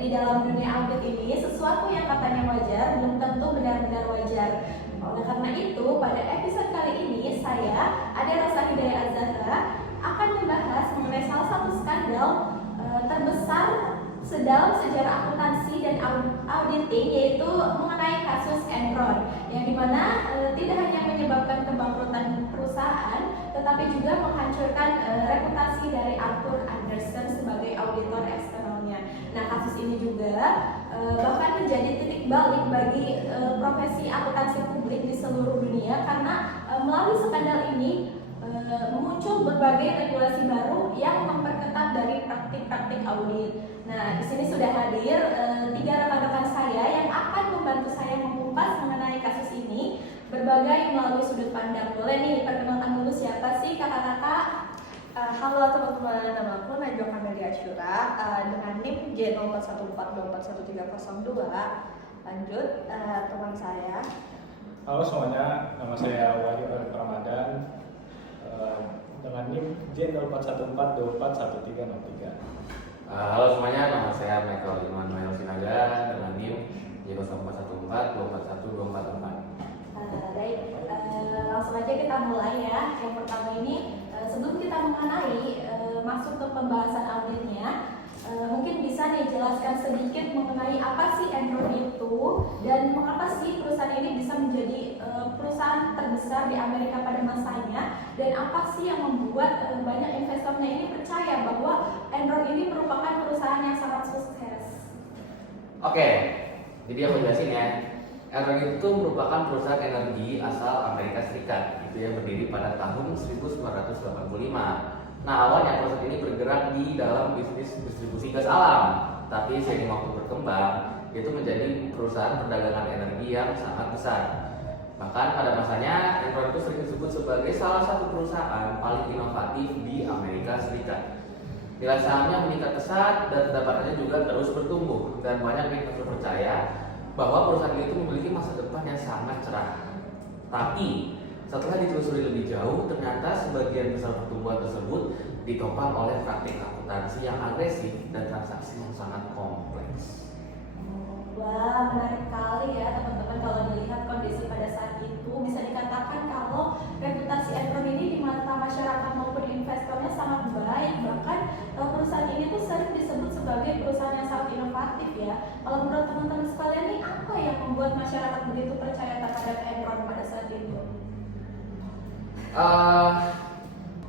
di dalam dunia audit ini, sesuatu yang katanya wajar belum tentu benar-benar wajar. Oleh karena itu, pada episode kali ini saya, Ade Rosa Hidayah Az-Zahra, akan membahas mengenai salah satu skandal terbesar sedalam sejarah akuntansi dan auditing, yaitu mengenai kasus Enron, yang dimana tidak hanya menyebabkan kebangkrutan perusahaan, tetapi juga menghancurkan reputasi dari Arthur Andersen sebagai auditor eksternalnya. Nah, kasus ini juga bahkan menjadi titik balik bagi profesi akuntansi publik di seluruh dunia, karena melalui skandal ini muncul berbagai regulasi baru yang memperketat dari praktik-praktik audit. Nah, di sini sudah hadir 3 rekan-rekan saya yang akan membantu saya mengupas mengenai kasus ini berbagai melalui sudut pandang. Boleh nih perkenalkan dulu siapa sih kakak-kakak? Halo teman-teman, nama aku Najwa Kamelia Asyura dengan NIM J0414241302. Lanjut, teman saya. Halo semuanya, nama saya Wahyu Arif Ramadan dengan NIM J0414241303. Halo semuanya, nama saya Michael Immanuel Sinaga dengan NIM J0414241244. Baik, langsung aja kita mulai ya. Yang pertama ini, sebelum kita mengenai masuk ke pembahasan auditnya, mungkin bisa nih jelaskan sedikit mengenai apa sih Enron itu dan mengapa sih perusahaan ini bisa menjadi perusahaan terbesar di Amerika pada masanya, dan apa sih yang membuat banyak investornya ini percaya bahwa Enron ini merupakan perusahaan yang sangat sukses. Oke, jadi aku jelasin ya. Enron itu merupakan perusahaan energi asal Amerika Serikat, itu yang berdiri pada tahun 1985. Nah, awalnya perusahaan ini bergerak di dalam bisnis distribusi gas alam, tapi seiring waktu berkembang, itu menjadi perusahaan perdagangan energi yang sangat besar. Bahkan pada masanya, Enron itu sering disebut sebagai salah satu perusahaan paling inovatif di Amerika Serikat. Nilai sahamnya meningkat pesat dan pendapatannya juga terus bertumbuh, dan banyak investor percaya bahwa perusahaan itu memiliki masa depan yang sangat cerah. Tapi setelah ditelusuri lebih jauh, ternyata sebagian besar pertumbuhan tersebut ditopang oleh praktik akuntansi yang agresif dan transaksi yang sangat kompleks. Wah, menarik sekali ya teman-teman. Kalau dilihat kondisi pada saat itu, bisa dikatakan kalau reputasi Enron ini di mata masyarakat maupun investornya sangat baik. Bahkan perusahaan ini tuh sering disebut sebagai perusahaan yang sangat inovatif ya. Kalau menurut teman-teman sekalian nih, apa yang membuat masyarakat begitu percaya terhadap Enron pada saat itu?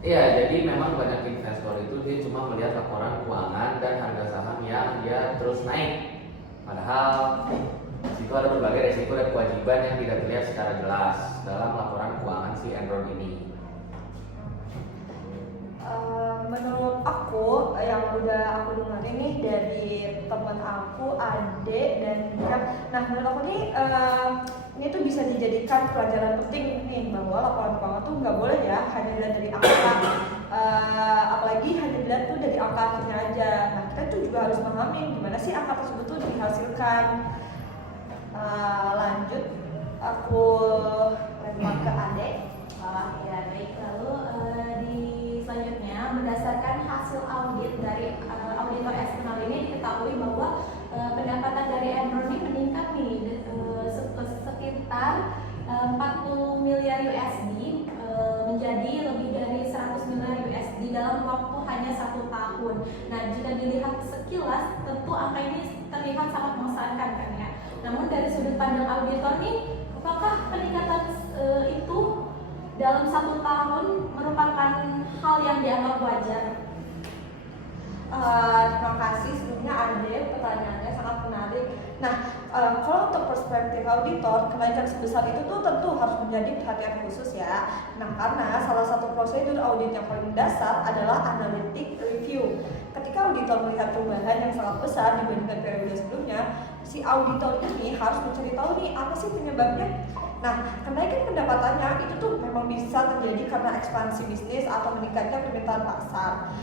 Iya, jadi memang banyak investor itu dia cuma melihat laporan keuangan dan harga saham yang dia terus naik. Padahal di situ ada berbagai resiko dan kewajiban yang tidak terlihat secara jelas dalam laporan keuangan si Enron ini. Menurut aku, yang udah aku dengar ini dari teman aku, Ade dan Mira. Nah, menurut aku ini tuh bisa dijadikan pelajaran penting nih, bahwa laporan keuangan tuh nggak boleh ya hanya dilihat dari angka, apalagi hanya dilihat tuh dari angka akhirnya aja. Nah, kita tuh juga harus memahami gimana sih angka tersebut tuh dihasilkan. Lanjut, aku lempar ke Ade. Ya baik, lalu di selanjutnya berdasarkan hasil audit dari auditor eksternal ini diketahui bahwa pendapatan dari Enron ini meningkat nih sekitar 40 miliar USD menjadi lebih dari 100 miliar USD dalam waktu hanya 1 tahun. Nah, jika dilihat sekilas tentu angka ini terlihat sangat mengesankan kan ya. Namun dari sudut pandang auditor nih, apakah peningkatan itu dalam 1 tahun merupakan hal yang dianggap wajar? Terima kasih sebelumnya Ade, pertanyaannya sangat menarik. Nah, kalau untuk perspektif auditor, kenaikan sebesar itu tuh tentu harus menjadi perhatian khusus ya. Nah, karena salah satu prosedur audit yang paling dasar adalah analytic review. Ketika auditor melihat perubahan yang sangat besar dibandingkan periode sebelumnya, si auditor ini harus mencari tahu nih apa sih penyebabnya. Nah, kenaikan pendapatannya itu tuh memang bisa terjadi karena ekspansi bisnis atau meningkatnya permintaan pasar.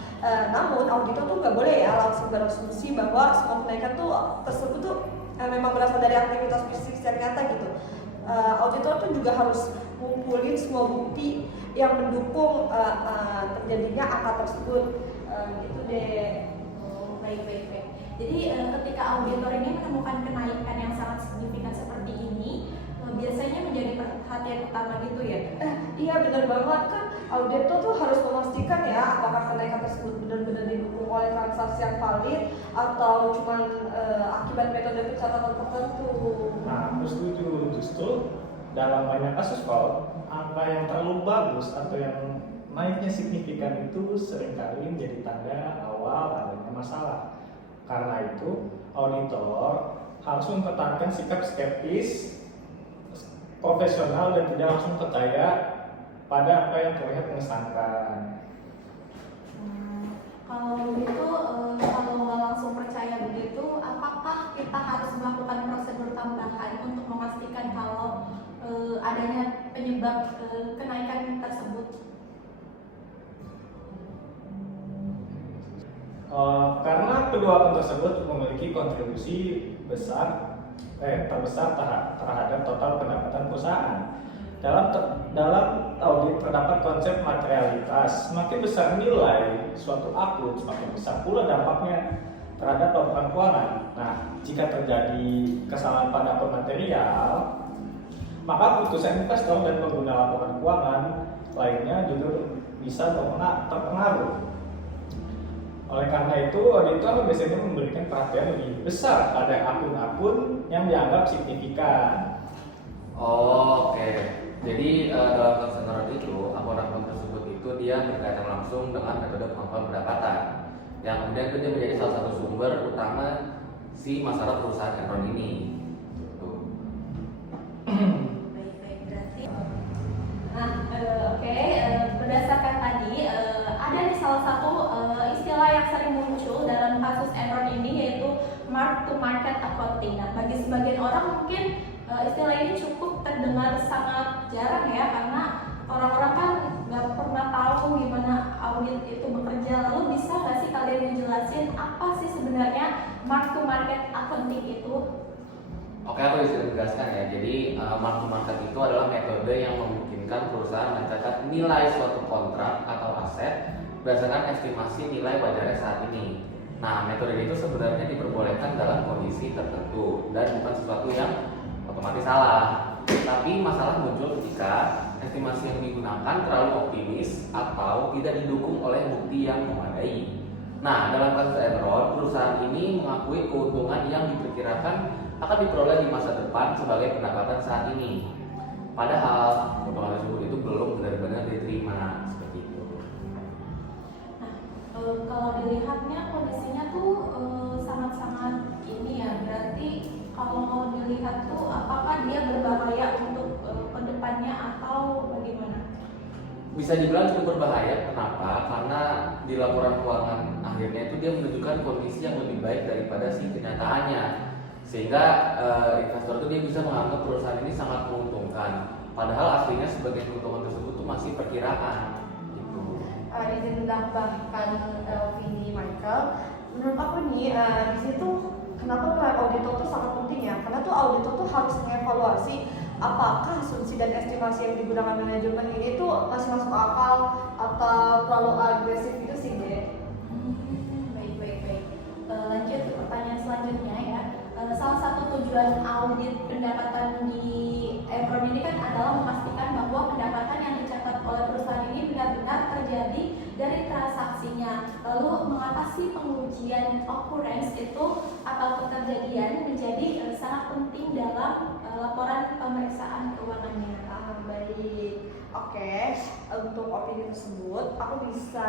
Namun auditor tuh nggak boleh ya langsung berasumsi bahwa semua kenaikan tersebut tuh memang berasal dari aktivitas bisnis yang nyata gitu. Auditor tuh juga harus ngumpulin semua bukti yang mendukung terjadinya angka tersebut. Gitu deh. Baik. Jadi ketika auditor ini menemukan kenaikan yang sangat signifikan seperti ini, biasanya menjadi perhatian utama gitu ya. Iya benar banget kan, auditor tuh harus memastikan ya apakah kenaikan tersebut benar-benar didukung oleh transaksi yang valid atau cuma akibat metode pencatatan tertentu. Nah, aku setuju. Justru dalam banyak kasus fraud, angka yang terlalu bagus atau yang naiknya signifikan itu seringkali menjadi tanda awal adanya masalah. Karena itu, auditor harus mempertahankan sikap skeptis, profesional, dan tidak langsung percaya pada apa yang terlihat mengesankan. Kalau begitu, kalau nggak langsung percaya begitu, apakah kita harus melakukan prosedur tambahan untuk memastikan kalau adanya penyebab kenaikan tersebut? Karena kedua akun tersebut memiliki kontribusi terbesar terhadap total pendapatan perusahaan. Dalam audit terdapat konsep materialitas. Semakin besar nilai suatu akun, semakin besar pula dampaknya terhadap laporan keuangan. Nah, jika terjadi kesalahan pada akun material, maka keputusan investor dan pengguna laporan keuangan lainnya juga bisa terpengaruh. Oleh karena itu, auditor biasanya memberikan perhatian lebih besar pada akun-akun yang dianggap signifikan. Oke. Jadi dalam konsep itu, akun-akun tersebut itu dia berkaitan langsung dengan metode pengumpulan pendapatan. Yang kemudian itu dia menjadi salah satu sumber utama si masalah perusahaan Enron ini. Baik-baik, berarti berdasarkan tadi ada nih salah satu istilah yang sering muncul dalam kasus Enron ini, yaitu mark to market accounting. Nah, bagi sebagian orang mungkin istilah ini cukup terdengar sangat jarang ya, karena orang-orang kan nggak pernah tahu gimana audit itu bekerja. Lalu bisa nggak sih kalian menjelasin apa sih sebenarnya mark to market accounting itu? Oke, aku bisa menjelaskan ya. Jadi mark to market itu adalah metode yang memungkinkan perusahaan mencatat nilai suatu kontrak atau aset berdasarkan estimasi nilai wajarnya saat ini. Nah, metode itu sebenarnya diperbolehkan dalam kondisi tertentu dan bukan sesuatu yang otomatis salah. Tapi masalah muncul ketika estimasi yang digunakan terlalu optimis atau tidak didukung oleh bukti yang memadai. Nah, dalam kasus Enron, perusahaan ini mengakui keuntungan yang diperkirakan akan diperoleh di masa depan sebagai pendapatan saat ini. Padahal keuntungan tersebut itu belum benar-benar diterima seperti itu. Nah, kalau dilihatnya kondisinya tuh sangat-sangat ini ya, berarti kalau mau dilihat tuh apakah dia berbahaya untuk kedepannya atau bagaimana? Bisa dibilang cukup berbahaya. Kenapa? Karena di laporan keuangan akhirnya itu dia menunjukkan kondisi yang lebih baik daripada si kenyataannya, sehingga investor itu dia bisa menganggap perusahaan ini sangat menguntungkan. Padahal aslinya sebagian keuntungan tersebut itu masih perkiraan. Gitu. Izin menambahkan Vini Michael, menurut aku nih di situ kenapa peran auditor itu sangat penting ya? Karena tuh auditor tuh harus mengevaluasi apakah asumsi dan estimasi yang digunakan manajemen ini tuh masih masuk akal atau terlalu agresif gitu sih, deh. Baik. Lanjut ke pertanyaan selanjutnya ya. Salah satu tujuan audit pendapatan di Enron ini kan adalah memastikan bahwa pendapatan yang dicatat oleh perusahaan ini benar-benar terjadi dari transaksinya. Lalu mengapa sih pengujian occurrence itu atau keterjadian menjadi sangat penting dalam laporan pemeriksaan keuangannya? Baik, oke. Untuk opini tersebut, aku bisa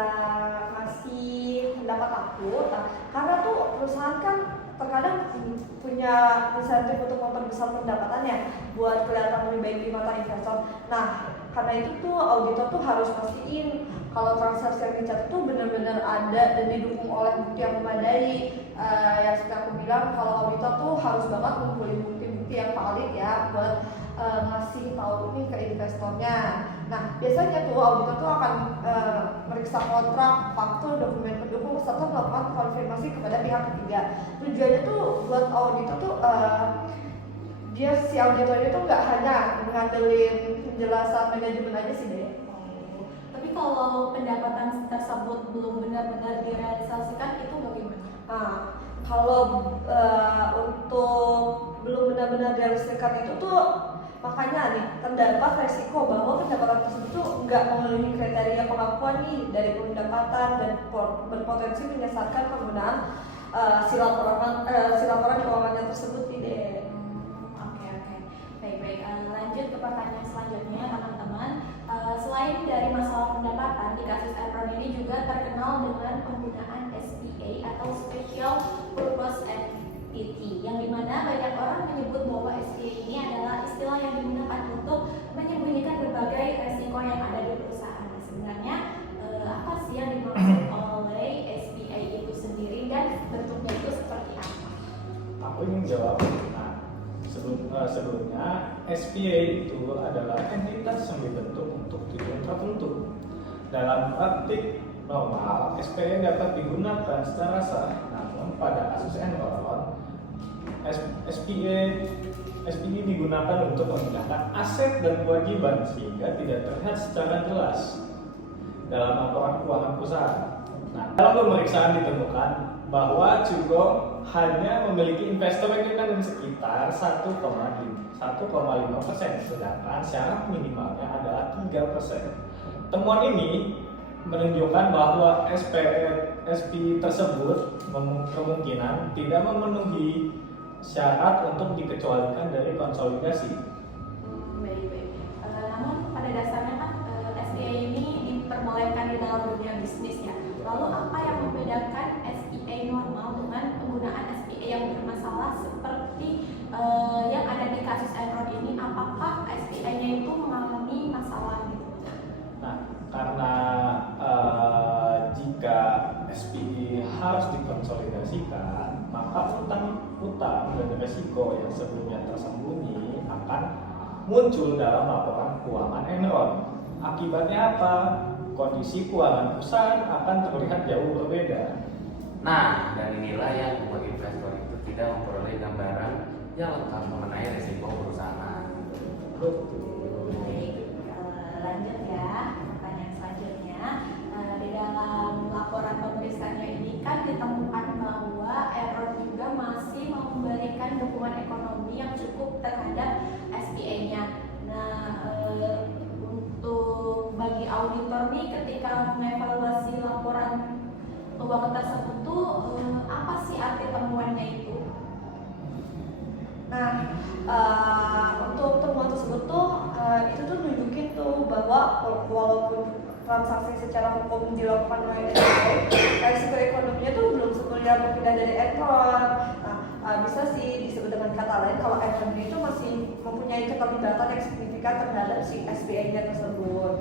ngasih pendapat aku. Nah, karena tuh perusahaan kan terkadang punya insentif untuk memperbesar pendapatannya buat kelihatan lebih baik di mata investor. Nah, karena itu tuh auditor tuh harus pastiin kalau transaksi yang dicatat tuh benar-benar ada dan didukung oleh bukti yang memadai. Yang seperti aku bilang, kalau auditor tuh harus banget ngumpulin bukti-bukti yang valid ya buat ngasih tahu nih ke investornya. Nah, biasanya tuh auditor tuh akan meriksa kontrak, faktur, dokumen pendukung serta melakukan konfirmasi kepada pihak ketiga. Tujuannya tuh buat auditor tuh si auditornya tuh nggak hanya ngandelin penjelasan manajemen aja sih, deh. Tapi kalau pendapatan tersebut belum benar-benar direalisasikan, itu bagaimana? kalau untuk belum benar-benar direalisasikan itu tuh makanya nih terdapat resiko bahwa pendapatan tersebut tuh nggak memenuhi kriteria pengakuan nih dari pendapatan dan berpotensi menyesatkan penggunaan si laporan keuangannya tersebut tidak. Oke. Baik. Lanjut ke pertanyaan selanjutnya, teman-teman. Selain dari masalah pendapatan, di kasus Enron ini juga terkenal dengan penggunaan SPA atau Special Purpose Entity, yang dimana banyak orang menyebut bahwa SPA ini adalah istilah yang digunakan untuk menyembunyikan berbagai resiko yang ada di perusahaan. Nah, sebenarnya apa sih yang dimaksud oleh SPA itu sendiri dan bentuknya itu seperti apa? Aku ingin jawab. Nah, sebelumnya SPA itu adalah entitas yang dibentuk untuk tujuan tertentu. Dalam praktik normal, SPA dapat digunakan secara sah. Namun pada kasus Enron, SPA digunakan untuk memindahkan aset dan kewajiban sehingga tidak terlihat secara jelas dalam laporan keuangan perusahaan. Nah, dalam pemeriksaan ditemukan bahwa Cugo hanya memiliki investor independen sekitar 1,5%, sedangkan syarat minimalnya adalah 3%. Temuan ini menunjukkan bahwa SPI tersebut kemungkinan tidak memenuhi syarat untuk dikecualikan dari konsolidasi. Baik. Namun pada dasarnya kan SPA ini diperbolehkan di dalam dunia bisnis ya. Lalu apa yang membedakan SPA normal dengan penggunaan SPA yang bermasalah seperti yang ada di kasus Enron ini? Apakah SPA-nya itu mengalami masalah gitu? Nah, karena jika SPI harus dikonsolidasikan, maka utang dan risiko yang sebelumnya tersembunyi akan muncul dalam laporan keuangan Enron. Akibatnya apa? Kondisi keuangan perusahaan akan terlihat jauh berbeda. Nah, dan inilah yang membuat investor itu tidak memperoleh gambaran yang lengkap mengenai risiko perusahaan. Baik, lanjut ya, pertanyaan selanjutnya. Di dalam laporan pemeriksaannya ini kan ditemukan bahwa Enron juga masih memberikan dukungan ekonomi yang cukup terhadap SPA-nya. Nah, untuk bagi auditor nih ketika mengevaluasi laporan keuangan tersebut tuh apa sih arti temuannya itu? Nah, untuk temuan tersebut tuh itu tuh nunjukin tuh bahwa walaupun transaksi secara hukum dilakukan oleh Enron, resiko ekonominya tuh belum sepenuhnya berpindah dari Enron. Nah, bisa sih disebut dengan kata lain kalau Enron itu masih mempunyai keterlibatan yang signifikan terhadap si SPA-nya tersebut.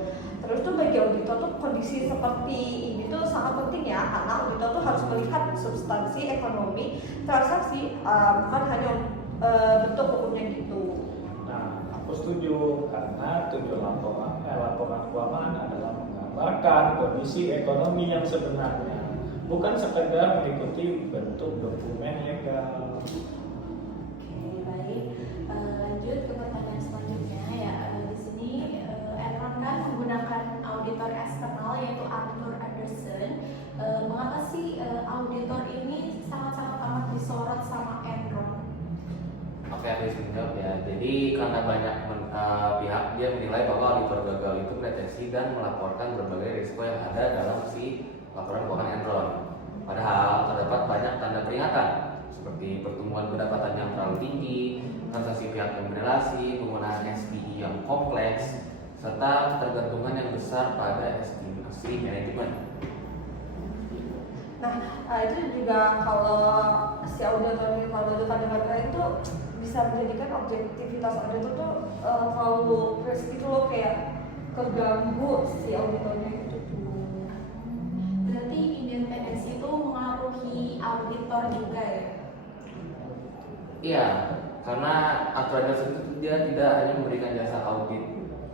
Terus tuh bagi auditor tuh kondisi seperti ini tuh sangat penting ya, karena auditor tuh harus melihat substansi ekonomi transaksi, bukan hanya bentuk hukumnya gitu. Nah, aku setuju karena tujuan laporan keuangan adalah menggambarkan kondisi ekonomi yang sebenarnya, bukan sekedar mengikuti bentuk dokumen legal. Oke, baik. Lanjut ke pertanyaan selanjutnya ya. Di sini Enron kan menggunakan auditor eksternal yaitu Arthur Andersen. Mengapa sih auditor ini sangat-sangat amat disorot sama Enron? Oke, aku bisa menjawab ya. Jadi karena banyak pihak dia menilai bahwa auditor gagal itu pretensi dan melaporkan berbagai risiko yang ada dalam si laporan keuangan Enron. Padahal terdapat banyak tanda peringatan seperti pertumbuhan pendapatan yang terlalu tinggi, transaksi pihak yang berrelasi, penggunaan SPI yang kompleks, serta ketergantungan yang besar pada SPI manajemen. Nah, itu juga kalau si auditor itu bisa menjadikan objektivitas auditor tuh terlalu risiko loh, kayak keganggu si auditornya itu tuh. Berarti independensi itu mengaruhi auditor juga ya? Iya, karena Arthur Andersen itu dia tidak hanya memberikan jasa audit,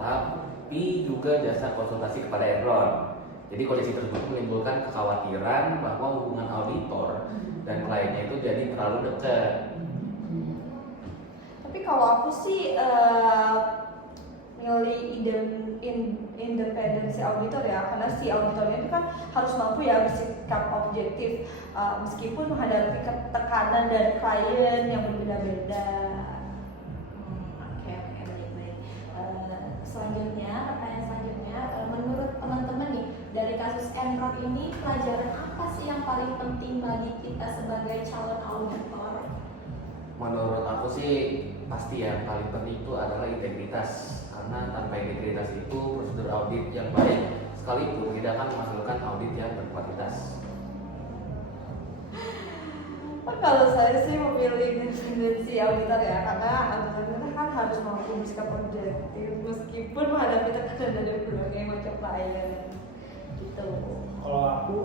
tapi juga jasa konsultasi kepada Enron. Jadi kondisi tersebut menimbulkan kekhawatiran bahwa hubungan auditor dan kliennya itu jadi terlalu dekat. Tapi kalau aku sih nilai independensi auditor ya, karena si auditornya itu kan harus mampu ya bersikap objektif meskipun menghadapi tekanan dari klien yang berbeda-beda. Oke, baik. Selanjutnya, pertanyaan selanjutnya, menurut teman-teman nih, dari kasus Enron ini, pelajaran apa sih yang paling penting bagi kita sebagai calon auditor? Menurut aku sih pasti yang paling penting itu adalah integritas, karena tanpa integritas itu prosedur audit yang baik sekalipun tidak akan menghasilkan audit yang berkualitas. Kalau saya sih memilih independensi auditor ya, karena auditor kan harus mampu bersikap objektif meskipun menghadapi tekanan dari berbagai macam klien gitu. Kalau aku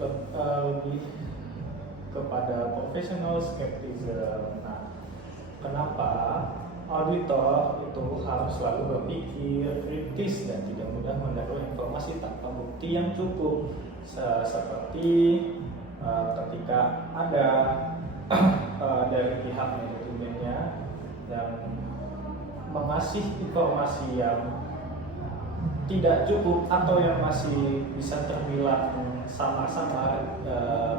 lebih kepada professional skepticism. Nah, kenapa auditor itu harus selalu berpikir kritis dan tidak mudah menaruh informasi tanpa bukti yang cukup, seperti ketika ada dari pihak manajemennya yang mengasih informasi yang tidak cukup atau yang masih bisa terbilang sama-sama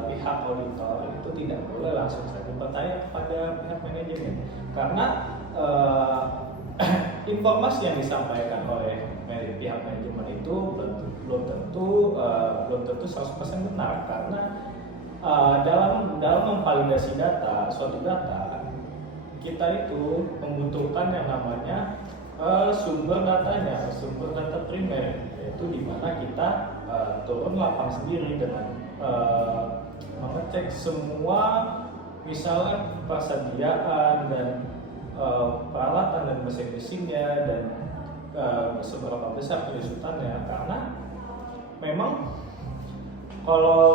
pihak auditor, itu tidak boleh langsung saja percaya kepada pihak manajemen, karena informasi yang disampaikan oleh pihak manajemen itu belum tentu 100% benar, karena dalam memvalidasi suatu data kita itu membutuhkan yang namanya sumber data primer, yaitu di mana kita turun lapang sendiri dengan mengecek semua, misalnya persediaan dan peralatan dan mesin-mesinnya dan seberapa besar penyusutannya, karena memang kalau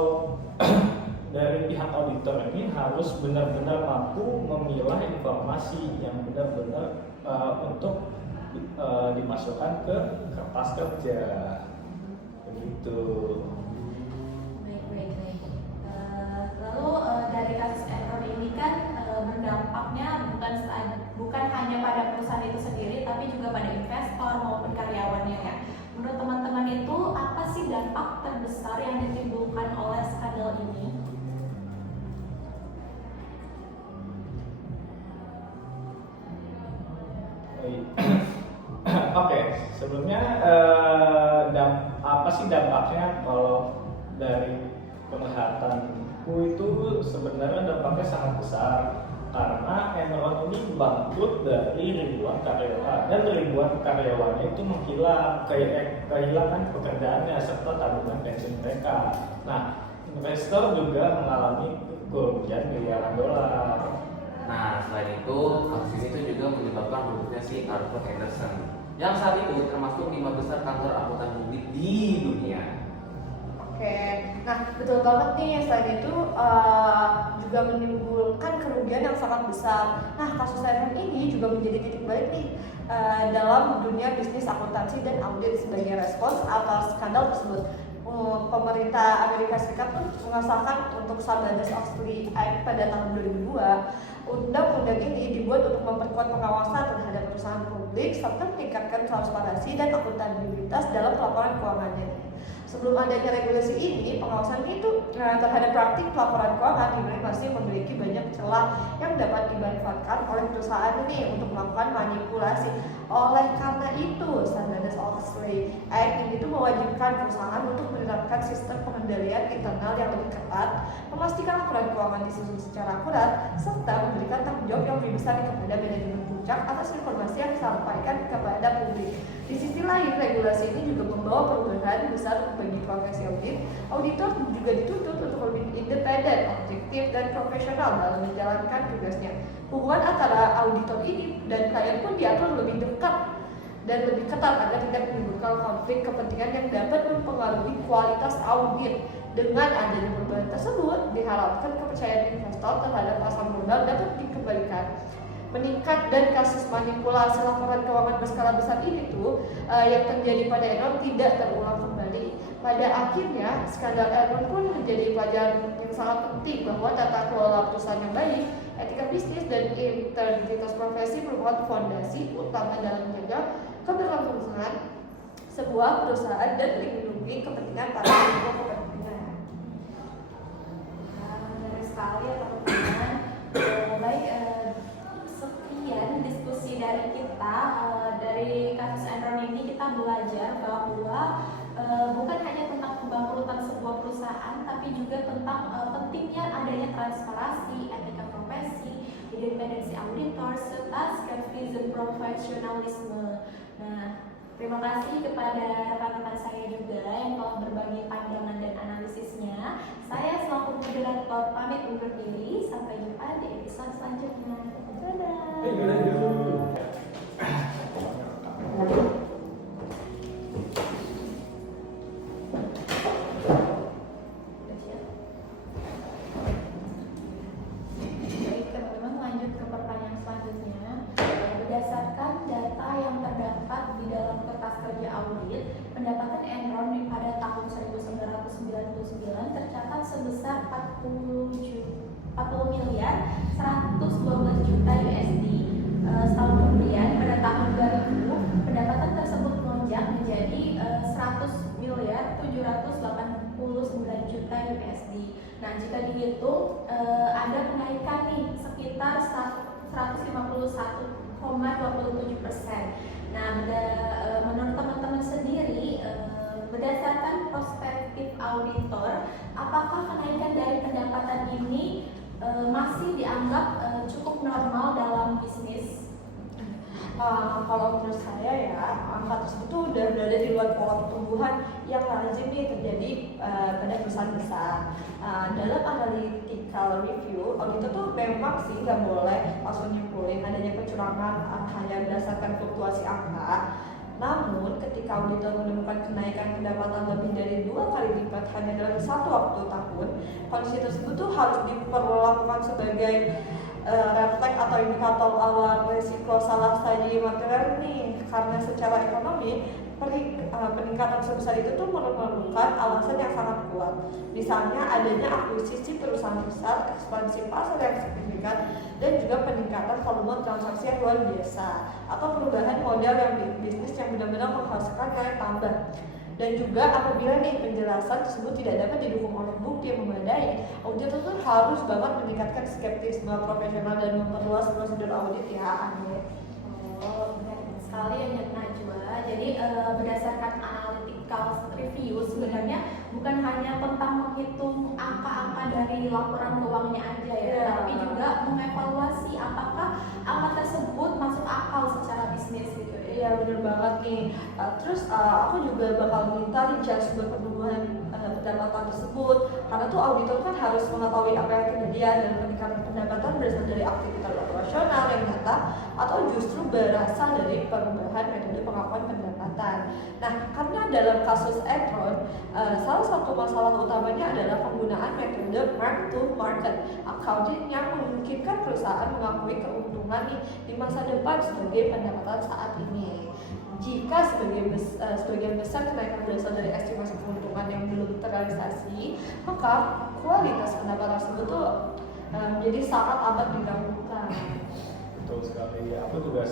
dari pihak auditor ini harus benar-benar mampu memilah informasi yang benar-benar untuk dimasukkan ke kertas kerja, begitu. Baik. Lalu dari kasus Enron ini kan berdampaknya bukan hanya pada perusahaan itu sendiri, tapi juga pada investor maupun karyawannya ya. Menurut teman-teman itu apa sih dampak terbesar yang ditimbulkan oleh skandal ini? Oke, sebelumnya apa sih dampaknya kalau dari penglihatanku itu sebenarnya dampaknya sangat besar, karena Enron ini bangkrut dari ribuan karyawan dan ribuan karyawannya itu kehilangan pekerjaannya serta tabungan pensiun mereka. Nah, investor juga mengalami kerugian miliaran dolar. Nah, selain itu, kasus ini tuh juga menyebabkan runtuhnya si Arthur Andersen yang saat itu termasuk 5 besar kantor akuntan publik di dunia. Oke, nah betul banget nih. Selain itu juga menimbulkan kerugian yang sangat besar. Nah, kasus Enron ini juga menjadi titik balik nih dalam dunia bisnis akuntansi dan audit. Sebagai respons atas skandal tersebut, pemerintah Amerika Serikat pun mengesahkan untuk Sarbanes-Oxley Act pada tahun 2002. Undang-undang ini dibuat untuk memperkuat pengawasan terhadap perusahaan publik serta meningkatkan transparansi dan akuntabilitas dalam pelaporan keuangannya. Sebelum adanya regulasi ini, pengawasan itu terhadap praktik pelaporan keuangan dinilai masih memiliki banyak celah yang dapat dimanfaatkan oleh perusahaan ini untuk melakukan manipulasi. Oleh karena itu, Sarbanes-Oxley Act ini itu mewajibkan perusahaan untuk menerapkan sistem pengendalian internal yang lebih ketat, memastikan laporan keuangan disusun secara akurat, serta memberikan tanggung jawab yang lebih besar kepada manajemen puncak atas informasi yang disampaikan kepada publik. Di sisi lain, regulasi ini juga membawa perubahan besar bagi profesi audit. Auditor juga dituntut untuk lebih independen, objektif, dan profesional dalam menjalankan tugasnya. Hubungan antara auditor ini dan klien pun diatur lebih dekat dan lebih ketat agar tidak menimbulkan konflik kepentingan yang dapat mempengaruhi kualitas audit. Dengan adanya perubahan tersebut, diharapkan kepercayaan investor terhadap pasar modal dapat dikembalikan meningkat, dan kasus manipulasi laporan keuangan berskala besar ini yang terjadi pada Enron tidak terulang kembali. Pada akhirnya, skandal Enron pun menjadi pelajaran yang sangat penting bahwa tata kelola perusahaan yang baik, Etika bisnis dan integritas profesi merupakan fondasi utama dalam menjaga keberlangsungan sebuah perusahaan dan melindungi kepentingan para pemangku kepentingan. Benar sekali ya teman-teman. Baik, sekian diskusi dari kita. Dari kasus Enron ini kita belajar bahwa bukan hanya tentang kebangkrutan sebuah perusahaan, tapi juga tentang pentingnya adanya transparansi, etika profesi, independensi auditor, serta skeptisisme profesionalisme. Nah, terima kasih kepada rekan-rekan saya juga yang telah berbagi pandangan dan analisisnya. Saya selaku moderator pamit undur diri. Sampai jumpa di episode selanjutnya. Dadah. Baik teman-teman, lanjut ke pertanyaan selanjutnya. Berdasarkan data yang terdapat di dalam kertas kerja audit, pendapatan Enron pada tahun 1999 tercatat sebesar 40 miliar 112 juta USD. Setahun kemudian pada tahun 2000 pendapatan tersebut melonjak menjadi 100 miliar 789 juta USD. Nah, jika dihitung ada kenaikan nih sekitar 151,27%. Nah, menurut teman-teman sendiri, berdasarkan perspektif auditor, apakah kenaikan dari pendapatan ini masih dianggap cukup normal dalam bisnis? Kalau menurut saya ya, angka tersebut tuh udah berada di luar pola pertumbuhan yang lazim nih terjadi pada perusahaan besar. Dalam analytical review, auditor tuh memang sih nggak boleh langsung nyimpulin adanya kecurangan hanya berdasarkan fluktuasi angka. Namun, ketika auditor menemukan kenaikan pendapatan lebih dari 2 kali lipat hanya dalam satu waktu tahun, kondisi tersebut tuh harus diperlakukan sebagai refleks atau indikator awal risiko salah saji material nih, karena secara ekonomi peningkatan sebesar itu tuh memerlukan alasan yang sangat kuat. Misalnya adanya akuisisi perusahaan besar, ekspansi pasar yang signifikan, dan juga peningkatan volume transaksi yang luar biasa, atau perubahan model yang bisnis yang benar-benar menghasilkan nilai tambah. Dan juga apabila nih penjelasan tersebut tidak dapat didukung oleh bukti yang memadai, auditor itu harus banget meningkatkan skeptisisme profesional dan memperluas prosedur audit ya, Ane. Oh, benar sekali ya Najwa. Jadi berdasarkan analytical review sebenarnya bukan hanya tentang menghitung angka-angka dari laporan keuangannya aja ya, tapi juga mengevaluasi apakah angka tersebut masuk akal secara bisnis gitu. Iya bener banget nih. Terus aku juga bakal minta rincian sumber pertumbuhan pendapatan tersebut, karena tuh auditor kan harus mengetahui apa yang kejadian dan peningkatan pendapatan berasal dari aktivitas operasional yang nyata atau justru berasal dari perubahan metode pengakuan pendapatan. Nah, karena dalam kasus Enron, salah satu masalah utamanya adalah penggunaan metode mark to market accounting yang memungkinkan perusahaan mengakui keuntungan di masa depan sebagai pendapatan saat ini. Jika sebagian besar kenaikan berasal dari estimasi keuntungan yang belum terrealisasi, maka kualitas pendapatan tersebut tuh menjadi sangat amat diragukan. Betul sekali. Aku juga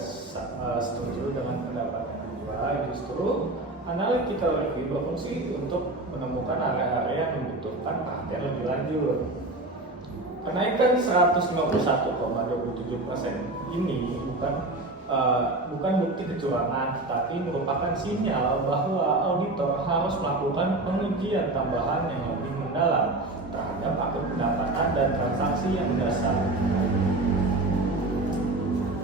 setuju dengan pendapat kedua. Justru analytical review berfungsi untuk menemukan area-area yang membutuhkan perhatian lebih lanjut. Kenaikan 151,27% ini bukan bukti kecurangan, tapi merupakan sinyal bahwa auditor harus melakukan pengujian tambahan yang lebih mendalam terhadap akun pendapatan dan transaksi yang mendasar.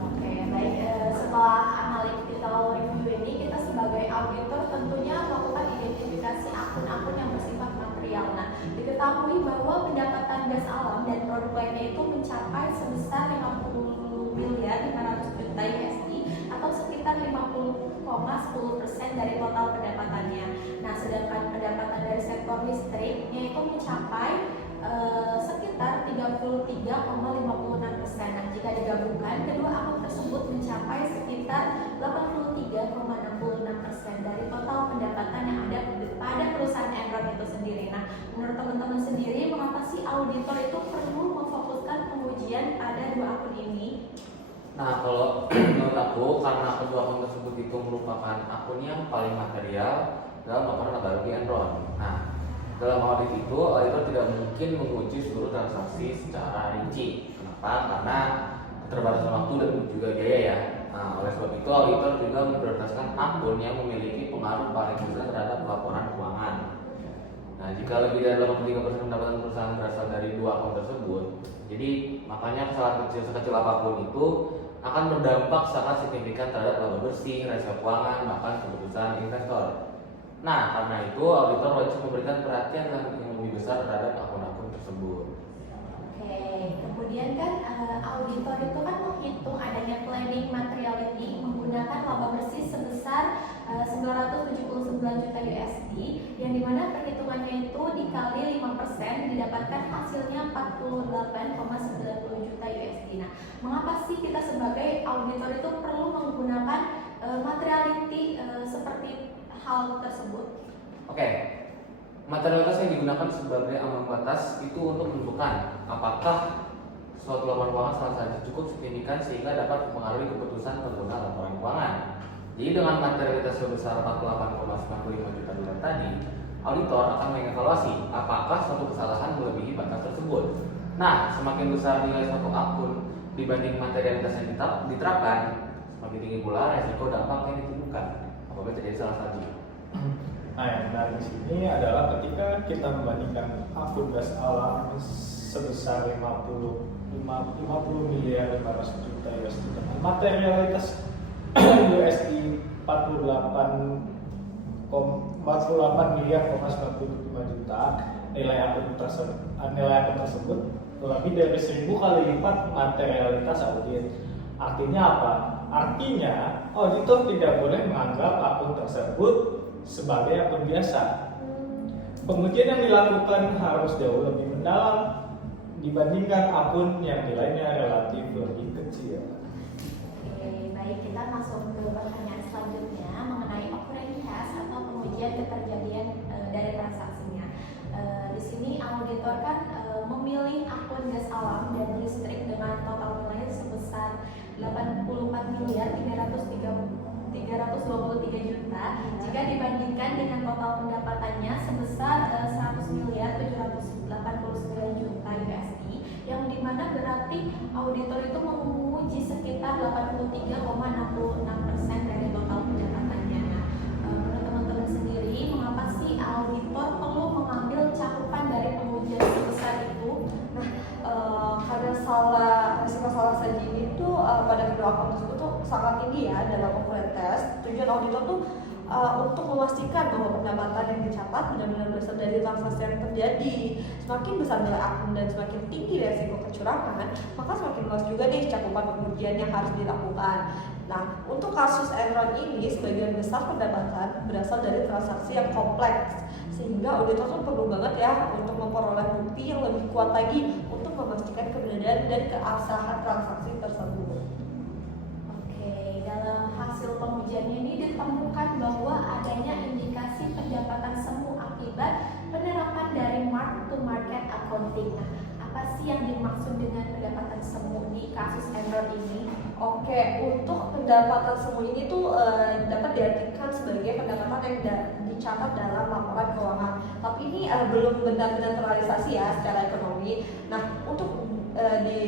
Oke, baik. Setelah analytical review ini, kita sebagai auditor tentunya melakukan identifikasi akun-akun yang bersifat material. Nah, diketahui bahwa pendapatan gas alam dan produk lainnya itu mencapai sebesar 50 miliar 500 juta USD atau sekitar 50,10% dari total pendapatannya. Nah, sedangkan pendapatan dari sektor listriknya itu mencapai sekitar 33,56%. Nah, jika digabungkan, kedua akun tersebut mencapai sekitar 83,66% dari total pendapatan yang ada pada perusahaan Enron itu sendiri. Nah, menurut teman-teman sendiri, mengapa sih auditor itu perlu memfokuskan pengujian pengujian pada dua akun ini? Nah, kalau menurut aku, karena kedua akun tersebut itu merupakan akun yang paling material dalam laporan laba rugi Enron. Nah, dalam audit itu, auditor tidak mungkin menguji seluruh transaksi secara rinci. Kenapa? Karena keterbatasan waktu dan juga biaya ya. Nah, oleh sebab itu, auditor juga memprioritaskan akun yang memiliki pengaruh paling besar terhadap laporan keuangan. Nah, jika lebih dari 83% pendapatan perusahaan berasal dari dua akun tersebut, jadi makanya kesalahan kecil sekecil apapun itu akan berdampak sangat signifikan terhadap laba bersih, rasio keuangan, bahkan keputusan investor. Nah, karena itu auditor wajib memberikan perhatian yang lebih besar terhadap akun-akun tersebut. Oke, kemudian kan auditor itu kan menghitung adanya planning materiality menggunakan laba bersih sebesar 979 juta USD, yang dimana perhitungannya itu dikali 5% didapatkan hasilnya 48,90 juta USD. Nah, mengapa sih kita sebagai auditor itu perlu menggunakan materiality seperti hal tersebut? Oke, materialitas yang digunakan sebagai ambang batas itu untuk menentukan apakah suatu laporan keuangan salah satu cukup signifikan sehingga dapat mempengaruhi keputusan pengguna laporan keuangan. Jadi dengan materialitas sebesar 48,95 juta dolar tadi, auditor akan mengevaluasi apakah suatu kesalahan melebihi batas tersebut. Nah, semakin besar nilai suatu akun dibanding materialitas yang diterapkan, semakin tinggi pula resiko dampak yang ditimbulkan apabila terjadi salah satu. Nah, yang menarik di sini adalah ketika kita membandingkan akun gas alam sebesar 50 miliar 500 juta USD dengan materialitas USD 48 miliar 95 juta, nilai akun tersebut lebih dari 1000 kali lipat materialitas audit. Artinya apa? Artinya auditor tidak boleh menganggap akun tersebut sebagai akun biasa. Pengujian yang dilakukan harus jauh lebih mendalam dibandingkan akun yang nilainya relatif lebih kecil. Oke, baik, kita masuk ke pertanyaan selanjutnya mengenai occurring test atau pengujian keterjadian dari transaksinya. Di sini auditor kan memilih akun gas alam dan listrik dengan total nilai sebesar 84 miliar 323 juta jika dibandingkan dengan total pendapatannya sebesar 100 miliar 789 juta USD, yang dimana berarti auditor itu menguji sekitar 83,66% dari total pendapatannya. Nah, menurut teman-teman sendiri, mengapa sih auditor perlu mengambil cakupan dari pengujian sebesar itu? Karena risiko salah saji itu pada kedua akun tersebut tuh sangat tinggi ya dalam occurrence test. Tujuan auditor tuh untuk memastikan bahwa pendapatan yang dicatat benar-benar berasal dari transaksi yang terjadi. Semakin besar nilai akun dan semakin tinggi resiko kecurangan, maka semakin luas juga nih cakupan pengujian yang harus dilakukan. Nah, untuk kasus Enron ini sebagian besar pendapatan berasal dari transaksi yang kompleks, sehingga auditor tuh perlu banget ya untuk memperoleh bukti yang lebih kuat lagi untuk memastikan kebenaran dan keabsahan transaksi tersebut. Oke, dalam hasil pengujiannya ini ditemukan bahwa adanya indikasi pendapatan semu akibat penerapan dari mark to market accounting. Nah, apa sih yang dimaksud dengan pendapatan semu di kasus Enron ini? Oke, untuk pendapatan semu ini tuh dapat diartikan sebagai pendapatan yang dicatat dalam laporan keuangan. Tapi ini belum benar-benar terrealisasi ya secara ekonomi. Nah, untuk di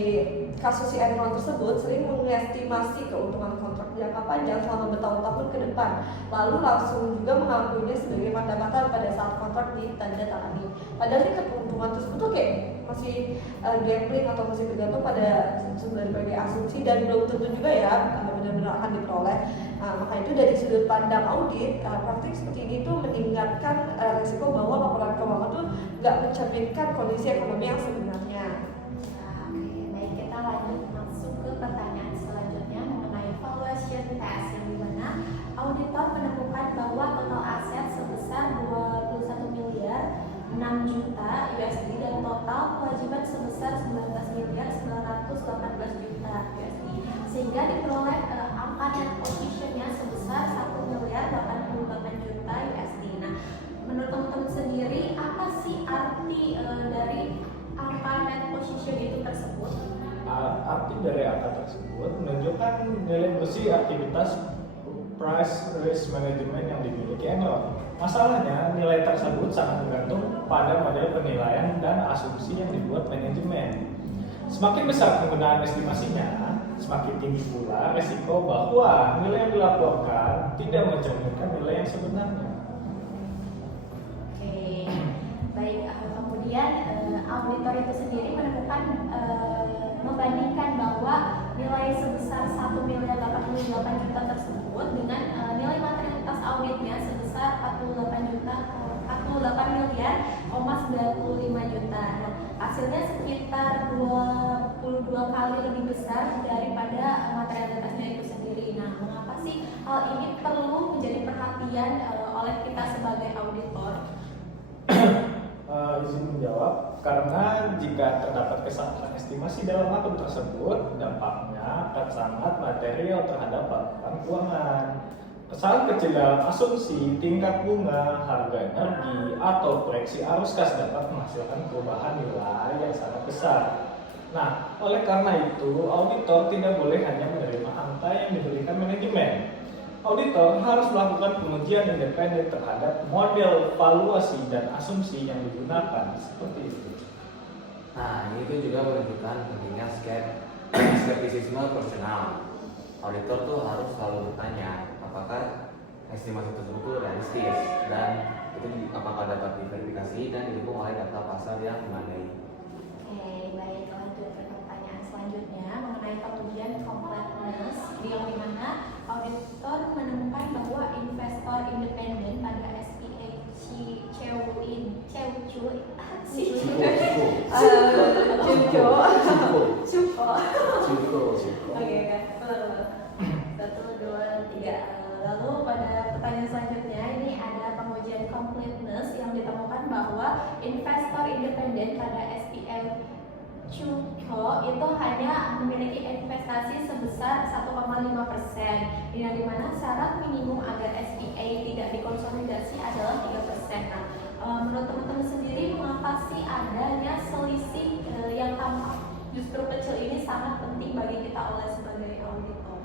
kasus si Enron tersebut sering mengestimasi keuntungan kontrak jangka panjang selama bertahun-tahun ke depan, lalu langsung juga mengakuinya sebagai pendapatan pada saat kontrak ditandatangani. Padahal ini keuntungan tersebut tuh kayak masih gambling atau masih tergantung pada berbagai asumsi dan belum tentu juga ya benar-benar akan diperoleh. Maka itu dari sudut pandang audit, praktik seperti ini tuh mengingatkan risiko bahwa laporan keuangan tuh nggak mencerminkan kondisi ekonomi yang sebenarnya. Baik, kita lanjut masuk ke pertanyaan selanjutnya mengenai valuation test, yang dimana auditor menemukan bahwa total aset sebesar 21 miliar 6 juta USD dan total kewajiban sebesar 19 miliar 918 juta USD, sehingga diperoleh angka net positionnya sebesar 1 miliar 88 juta USD. Nah, menurut teman-teman sendiri apa sih arti dari angka net position itu tersebut? tersebut menunjukkan nilai bersih aktivitas price risk management yang dimiliki Enron. Masalahnya, nilai tersebut sangat bergantung pada model penilaian dan asumsi yang dibuat manajemen. Semakin besar penggunaan estimasinya, semakin tinggi pula resiko bahwa nilai yang dilaporkan tidak mencerminkan nilai yang sebenarnya. Oke, baik. Kemudian auditor itu sendiri menemukan membandingkan bahwa nilai sebesar 1.088 juta tersebut dengan nilai materialitas auditnya sebesar 48 miliar 95 juta. Nah, hasilnya sekitar 22 kali lebih besar daripada materialitasnya itu sendiri. Nah, mengapa sih hal ini perlu menjadi perhatian oleh kita sebagai auditor? Izin menjawab, karena jika terdapat kesalahan estimasi dalam akun tersebut, dampaknya akan sangat material terhadap laporan keuangan. Kesalahan kecil dalam asumsi, tingkat bunga, harga energi, atau proyeksi arus kas dapat menghasilkan perubahan nilai yang sangat besar. Nah, oleh karena itu, auditor tidak boleh hanya menerima angka yang diberikan manajemen. Auditor harus melakukan pengujian independen terhadap model valuasi dan asumsi yang digunakan, seperti itu. Nah, ini tuh juga menunjukkan pentingnya skeptisisme personal. Auditor tuh harus selalu bertanya apakah estimasi tersebut tuh realistis dan itu apakah dapat diverifikasi dan didukung oleh data pasar yang memadai. Oke, baik, lanjut ke pertanyaan selanjutnya mengenai pengujian completeness, yang dimana auditor menemukan bahwa investor independen pada SPA Lalu pada pertanyaan selanjutnya ini ada pengujian completeness yang ditemukan bahwa investor independen pada SPL Chuko itu hanya memiliki investasi sebesar 1,5%, yang dimana syarat minimum agar SPA tidak dikonsolidasi adalah 3%. Nah, menurut teman-teman sendiri, mengapa sih adanya selisih yang tampak justru kecil ini sangat penting bagi kita oleh sebagai auditor?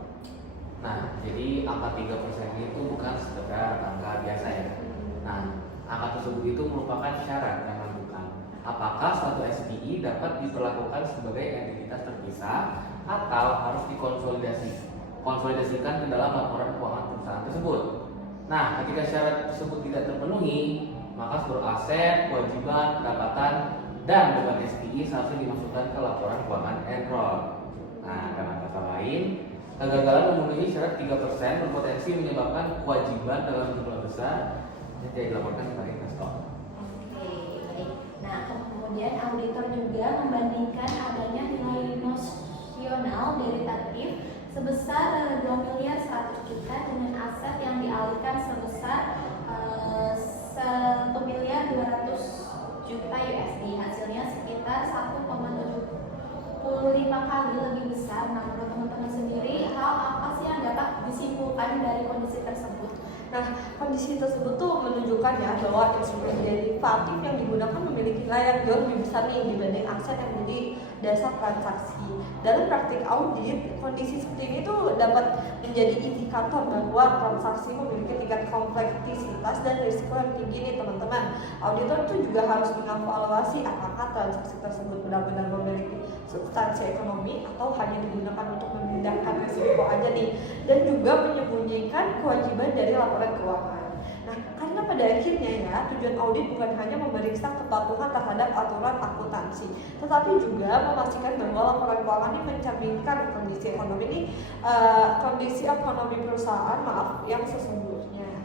Nah, jadi angka 3% itu bukan sekedar angka biasa ya. Nah, angka tersebut itu merupakan syarat yang menentukan apakah suatu SPI dapat diperlakukan sebagai entitas terpisah atau harus dikonsolidasikan ke dalam laporan keuangan perusahaan tersebut. Nah, ketika syarat tersebut tidak terpenuhi, maka seluruh aset, kewajiban, pendapatan, dan beban SPI seharusnya dimasukkan ke laporan keuangan Enron. Nah, dengan kata lain, kegagalan memenuhi syarat 3% berpotensi menyebabkan kewajiban dalam jumlah besar yang tidak dilaporkan kepada investor. Oke, baik. Nah, kemudian auditor juga membandingkan adanya nilai nosional derivatif sebesar 2 miliar 100 juta dengan aset yang dialihkan sebesar 1 miliar 200 juta USD. Hasilnya sekitar 1,75 kali lebih besar. Nah, menurut teman-teman sendiri, hal apa sih yang dapat disimpulkan dari kondisi tersebut? Nah, kondisi tersebut tuh menunjukkan ya bahwa instrumen derivatif yang digunakan memiliki nilai yang jauh lebih besar nih dibanding aset yang menjadi dasar transaksi. Dalam praktik audit, kondisi seperti ini tuh dapat menjadi indikator bahwa transaksi memiliki tingkat kompleksitas dan risiko yang tinggi nih teman-teman. Auditor itu juga harus mengevaluasi apakah transaksi tersebut benar-benar memiliki substansi ekonomi atau hanya digunakan untuk memindahkan risiko aja nih, dan juga menyembunyikan kewajiban dari laporan keuangan. Nah, karena pada akhirnya ya, tujuan audit bukan hanya memeriksa kepatuhan terhadap aturan akuntansi, tetapi juga memastikan bahwa laporan keuangan ini mencerminkan kondisi ekonomi perusahaan yang sesungguhnya.